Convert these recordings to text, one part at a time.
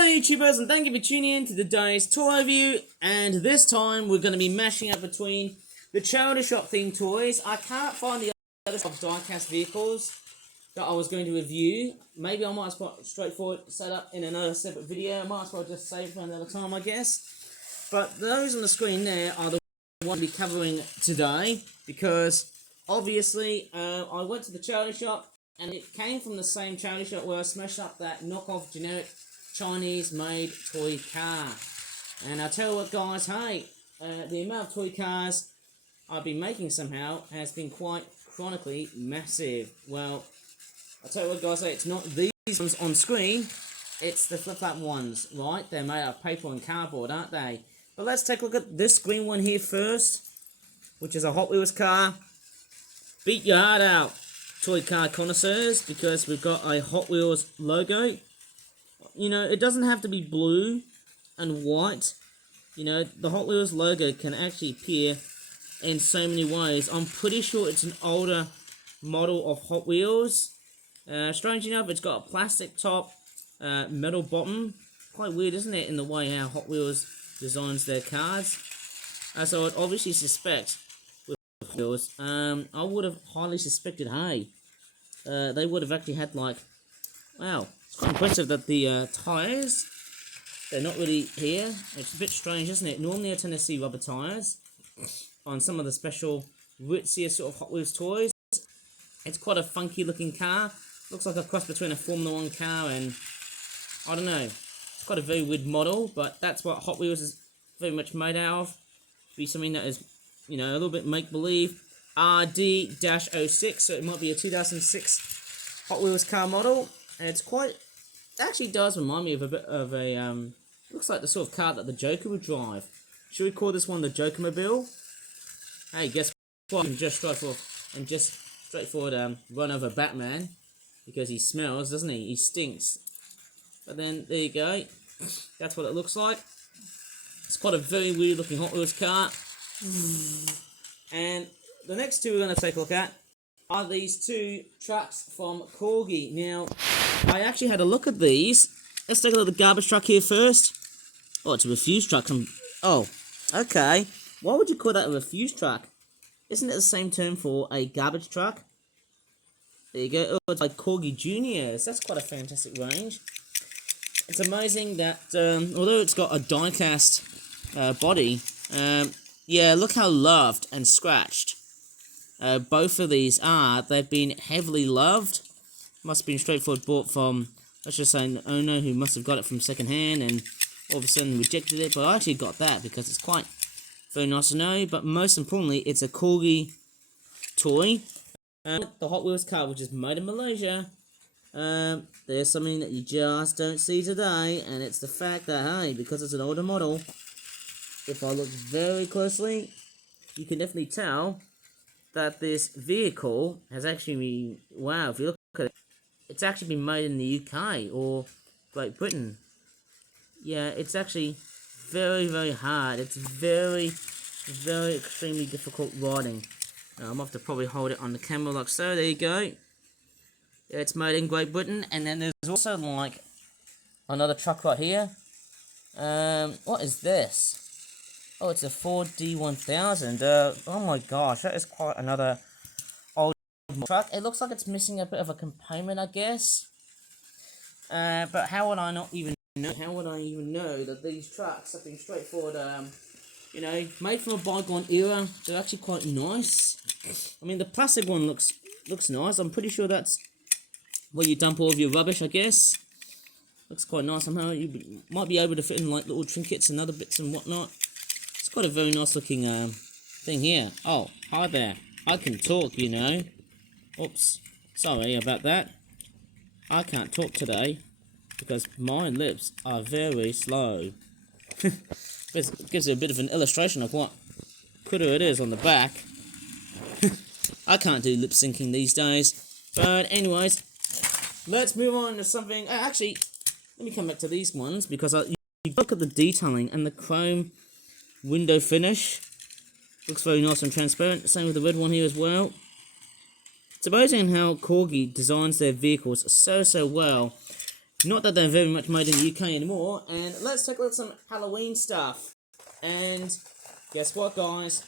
Hello YouTubers, and thank you for tuning in to today's toy review. And this time we're going to be mashing up between the charity shop themed toys. I can't find the other shop's diecast vehicles that I was going to review. Maybe I might as well straightforward set up in another separate video. I might as well just save for another time, I guess. But those on the screen there are the ones we'll be covering today, because obviously I went to the charity shop and it came from the same charity shop where I smashed up that knockoff generic Chinese-made toy car. And I tell you what, guys, hey, the amount of toy cars I've been making somehow has been quite chronically massive. Well, I tell you what, guys, hey, it's not these ones on screen, it's the flip-flap ones, right? They're made out of paper and cardboard, aren't they? But let's take a look at this green one here first, which is a Hot Wheels car. Beat your heart out, toy car connoisseurs, because we've got a Hot Wheels logo. You know, it doesn't have to be blue and white. You know, the Hot Wheels logo can actually appear in so many ways. I'm pretty sure it's an older model of Hot Wheels. Strange enough, it's got a plastic top, metal bottom. Quite weird, isn't it, in the way how Hot Wheels designs their cars. So I'd obviously suspect with Hot Wheels, I would have highly suspected, hey, they would have actually had, like, wow, it's quite impressive that the tyres, they're not really here. It's a bit strange, isn't it? Normally I tend to see rubber tyres on some of the special ritzier sort of Hot Wheels toys. It's quite a funky looking car. Looks like a cross between a Formula 1 car and, I don't know, it's quite a very weird model, but that's what Hot Wheels is very much made out of. Be something that is, you know, a little bit make-believe. RD-06, so it might be a 2006 Hot Wheels car model. And it's quite, it actually does remind me of a bit of a, looks like the sort of car that the Joker would drive. Should we call this one the Joker-mobile? Hey, guess what? You can just straightforward run over Batman, because he smells, doesn't he? He stinks. But then, there you go. That's what it looks like. It's quite a very weird looking Hot Wheels car. And the next two we're going to take a look at are these two trucks from Corgi. Now, I actually had a look at these. Let's take a look at the garbage truck here first. Oh, it's a refuse truck. Oh, okay. Why would you call that a refuse truck? Isn't it the same term for a garbage truck? There you go. Oh, it's like Corgi Juniors. That's quite a fantastic range. It's amazing that, although it's got a die-cast body, yeah, look how loved and scratched both of these are. They've been heavily loved. Must have been straightforward bought from, let's just say, an owner who must have got it from second hand and all of a sudden rejected it. But I actually got that because it's quite very nice to know. But most importantly, it's a Corgi toy. The Hot Wheels car, which is made in Malaysia. There's something that you just don't see today, and it's the fact that, hey, because it's an older model, if I look very closely, you can definitely tell that this vehicle has actually been, wow, if you look at it, it's actually been made in the UK or Great Britain. Yeah, it's actually very, very hard. It's very, very extremely difficult riding. I'm going to have to probably hold it on the camera like so. There you go. Yeah, it's made in Great Britain. And then there's also, like, another truck right here. What is this? Oh, it's a Ford D1000. Oh my gosh, that is quite another old truck. It looks like it's missing a bit of a component, I guess. But how would I not even know? How would I even know that these trucks have been straightforward, you know, made from a bygone era? They're actually quite nice. I mean, the plastic one looks nice. I'm pretty sure that's where you dump all of your rubbish, I guess. Looks quite nice. Somehow you might be able to fit in like little trinkets and other bits and whatnot. It's quite a very nice looking thing here. Oh, hi there. I can talk, you know. Oops. Sorry about that. I can't talk today because my lips are very slow. Gives you a bit of an illustration of what critter it is on the back. I can't do lip syncing these days. But anyways, let's move on to something. Actually, let me come back to these ones because you look at the detailing and the chrome window finish. Looks very nice and transparent. Same with the red one here as well. It's amazing how Corgi designs their vehicles so well. Not that they're very much made in the UK anymore. And let's take a look at some Halloween stuff. And guess what, guys?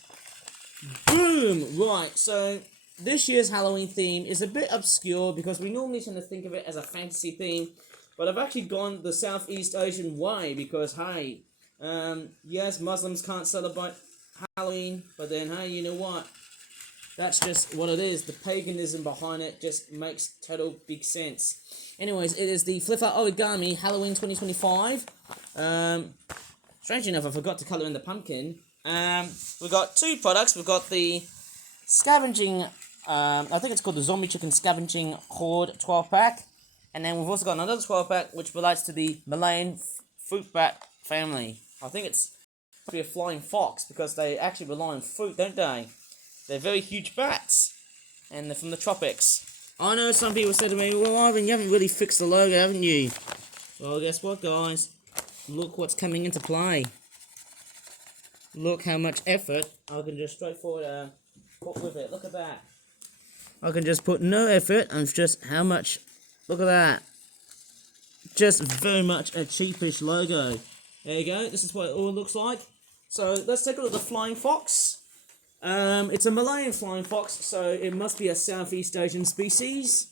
Boom! Right, so this year's Halloween theme is a bit obscure because we normally tend to think of it as a fantasy theme. But I've actually gone the Southeast Asian way because, hey, yes, Muslims can't celebrate Halloween, but then, hey, you know what? That's just what it is. The paganism behind it just makes total big sense. Anyways, it is the Flipper Origami Halloween 2025. Strangely enough, I forgot to colour in the pumpkin. We've got two products. We've got the scavenging, I think it's called the Zombie Chicken Scavenging Horde 12-pack. And then we've also got another 12-pack, which relates to the Malayan fruit bat family. I think it's probably a flying fox, because they actually rely on fruit, don't they? They're very huge bats, and they're from the tropics. I know some people said to me, well, Ivan, you haven't really fixed the logo, haven't you? Well, guess what, guys? Look what's coming into play. Look how much effort I can just straightforward put with it. Look at that. I can just put no effort, and just how much. Look at that. Just very much a cheapish logo. There you go. This is what it all looks like. So let's take a look at the flying fox. It's a Malayan flying fox, so it must be a Southeast Asian species.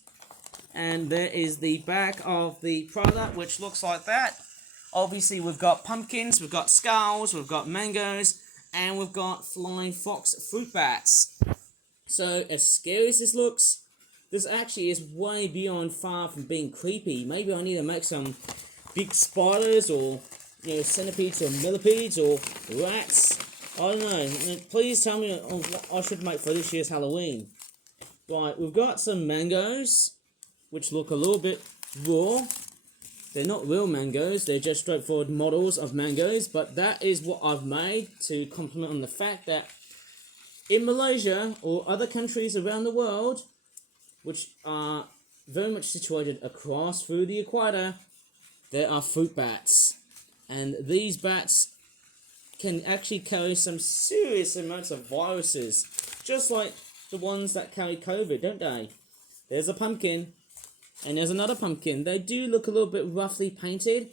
And there is the back of the product, which looks like that. Obviously, we've got pumpkins, we've got skulls, we've got mangoes, and we've got flying fox fruit bats. So, as scary as this looks, this actually is way beyond far from being creepy. Maybe I need to make some big spiders, or centipedes or millipedes or rats. I don't know. Please tell me what I should make for this year's Halloween. Right, we've got some mangoes, which look a little bit raw. They're not real mangoes, they're just straightforward models of mangoes, but that is what I've made to compliment on the fact that in Malaysia or other countries around the world, which are very much situated across through the equator, there are fruit bats. And these bats can actually carry some serious amounts of viruses, just like the ones that carry COVID, don't they? There's a pumpkin, and there's another pumpkin. They do look a little bit roughly painted,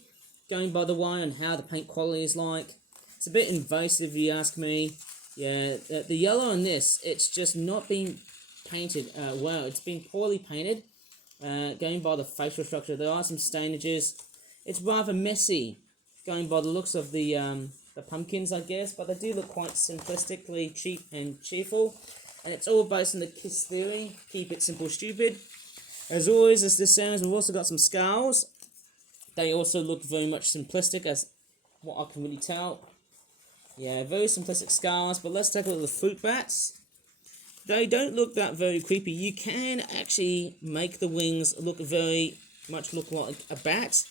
going by the way on how the paint quality is like. It's a bit invasive, if you ask me. Yeah, the yellow on this, it's just not been painted well. It's been poorly painted, going by the facial structure. There are some stainages. It's rather messy, going by the looks of the pumpkins, I guess, but they do look quite simplistically cheap and cheerful. And it's all based on the KISS theory, keep it simple, stupid. As always, as this sounds, we've also got some skulls. They also look very much simplistic, as what I can really tell. Yeah, very simplistic skulls, but let's take a look at the fruit bats. They don't look that very creepy. You can actually make the wings look very much look like a bat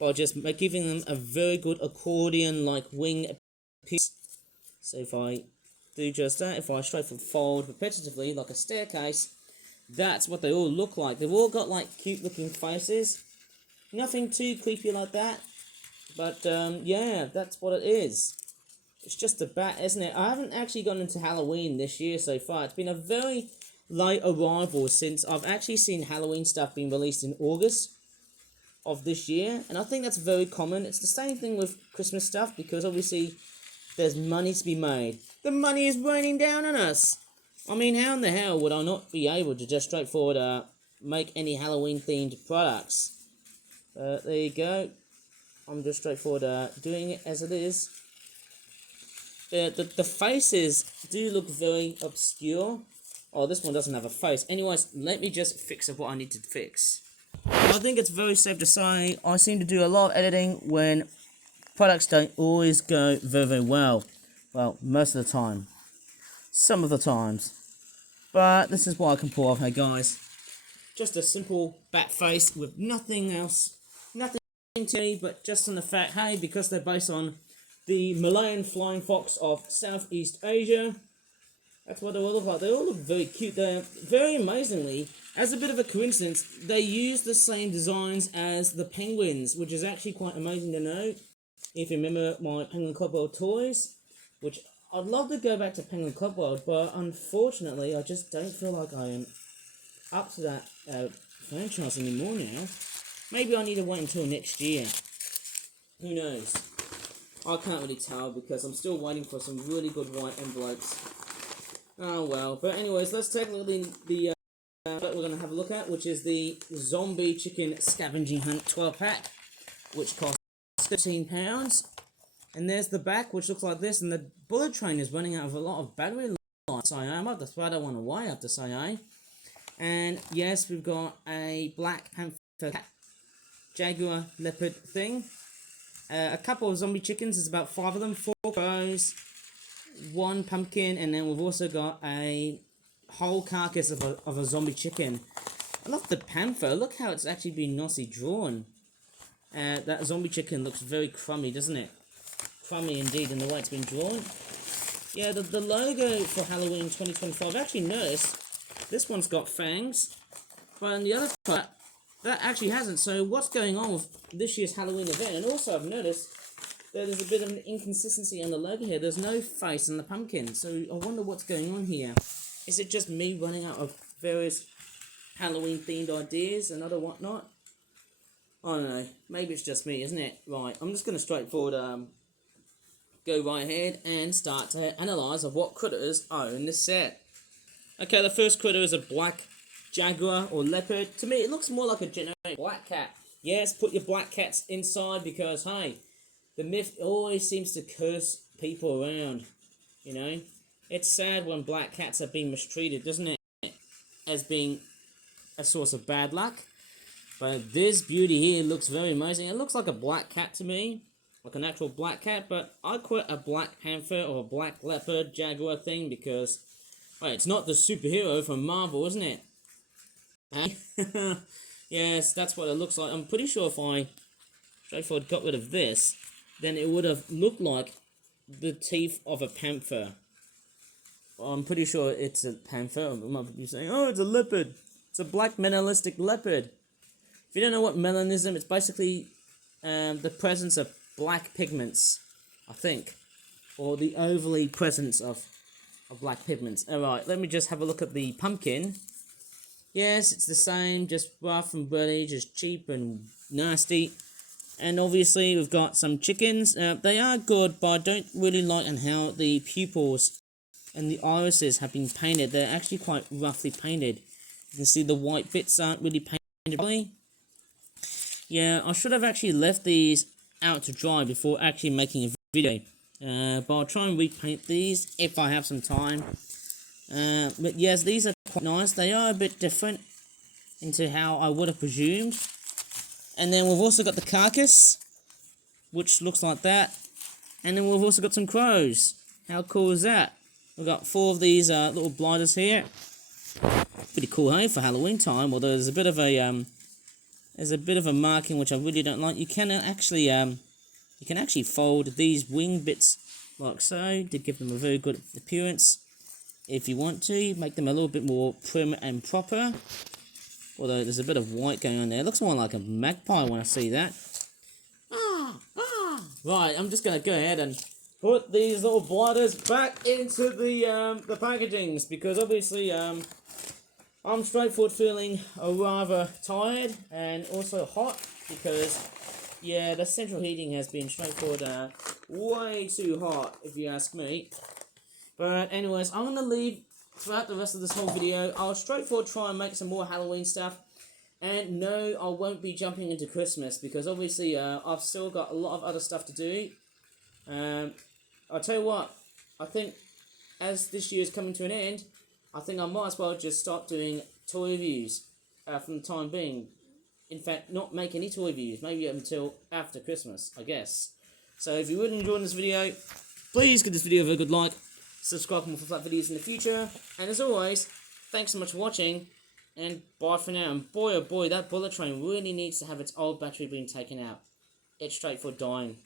by just giving them a very good accordion-like wing piece. So if I do just that, if I straightforward fold repetitively like a staircase, that's what they all look like. They've all got like cute looking faces. Nothing too creepy like that. But yeah, that's what it is. It's just a bat, isn't it? I haven't actually gone into Halloween this year so far. It's been a very late arrival since I've actually seen Halloween stuff being released in August of this year. And I think that's very common. It's the same thing with Christmas stuff, because obviously there's money to be made. The money is raining down on us. I mean, how in the hell would I not be able to just straightforward make any Halloween-themed products? There you go. I'm just straightforward doing it as it is. The faces do look very obscure. Oh, this one doesn't have a face. Anyways, let me just fix up what I need to fix. I think it's very safe to say I seem to do a lot of editing when products don't always go very, very well. Well, most of the time. Some of the times. But this is what I can pull off, hey guys. Just a simple bat face with nothing else. Nothing to me, but just on the fact, hey, because they're based on the Malayan flying fox of Southeast Asia. That's what they all look like. They all look very cute. They're very amazingly, as a bit of a coincidence, they use the same designs as the penguins, which is actually quite amazing to know. If you remember my Penguin Club World toys, which I'd love to go back to Penguin Club World, but unfortunately I just don't feel like I am up to that franchise anymore now. Maybe I need to wait until next year. Who knows? I can't really tell because I'm still waiting for some really good white envelopes. Oh well. But anyways, let's take a look at the that we're going to have a look at, which is the Zombie Chicken Scavenging Hunt 12 pack, which costs £13. And there's the back, which looks like this, and the bullet train is running out of a lot of battery life. So I might have to throw that one away, I have to say, eh? And yes, we've got a Black Panther cat, Jaguar leopard thing. A couple of zombie chickens, there's about 5 of them, 4 crows, 1 pumpkin, and then we've also got a whole carcass of a zombie chicken. I love the panther. Look how it's actually been nicely drawn. That zombie chicken looks very crummy, doesn't it? Crummy indeed in the way it's been drawn. Yeah, the logo for Halloween 2025, I've actually noticed this one's got fangs, but on the other part, that actually hasn't. So what's going on with this year's Halloween event? And also I've noticed that there's a bit of an inconsistency on the logo here. There's no face on the pumpkin, so I wonder what's going on here. Is it just me running out of various Halloween-themed ideas and other whatnot? I don't know. Maybe it's just me, isn't it? Right, I'm just going to straightforward go right ahead and start to analyse of what critters are in this set. Okay, the first critter is a black jaguar or leopard. To me, it looks more like a generic black cat. Yes, put your black cats inside because, hey, the myth always seems to curse people around, you know? It's sad when black cats are being mistreated, doesn't it? As being a source of bad luck. But this beauty here looks very amazing. It looks like a black cat to me. Like an actual black cat. But I quit a black panther or a black leopard jaguar thing because... Wait, it's not the superhero from Marvel, isn't it? Yes, that's what it looks like. I'm pretty sure if I straightforward got rid of this, then it would have looked like the teeth of a panther. I'm pretty sure it's a panther. I might be saying, oh, it's a leopard. It's a black melanistic leopard. If you don't know what melanism, it's basically the presence of black pigments, I think. Or the overly presence of black pigments. Alright, let me just have a look at the pumpkin. Yes, it's the same, just rough and bloody, just cheap and nasty. And obviously we've got some chickens. They are good, but I don't really like how the pupils and the irises have been painted. They're actually quite roughly painted. You can see the white bits aren't really painted properly. Yeah, I should have actually left these out to dry before actually making a video. But I'll try and repaint these if I have some time. But yes, these are quite nice. They are a bit different into how I would have presumed. And then we've also got the carcass, which looks like that. And then we've also got some crows. How cool is that? We've got 4 of these little blinders here. Pretty cool, hey, for Halloween time. Although there's a bit of a marking which I really don't like. You can actually fold these wing bits like so to give them a very good appearance. If you want to, make them a little bit more prim and proper. Although there's a bit of white going on there. It looks more like a magpie when I see that. Right, I'm just going to go ahead and put these little blinders back into the packagings. Because obviously, I'm straightforward feeling rather tired and also hot. Because, yeah, the central heating has been straightforward way too hot, if you ask me. But anyways, I'm going to leave throughout the rest of this whole video. I'll straightforward try and make some more Halloween stuff. And no, I won't be jumping into Christmas because obviously I've still got a lot of other stuff to do. I'll tell you what, I think as this year is coming to an end, I think I might as well just start doing toy reviews from the time being. In fact, not make any toy reviews, maybe until after Christmas, I guess. So if you really enjoyed this video, please give this video a good like. Subscribe for more flat videos in the future. And as always, thanks so much for watching. And bye for now. And boy oh boy, that bullet train really needs to have its old battery being taken out. It's straight for dying.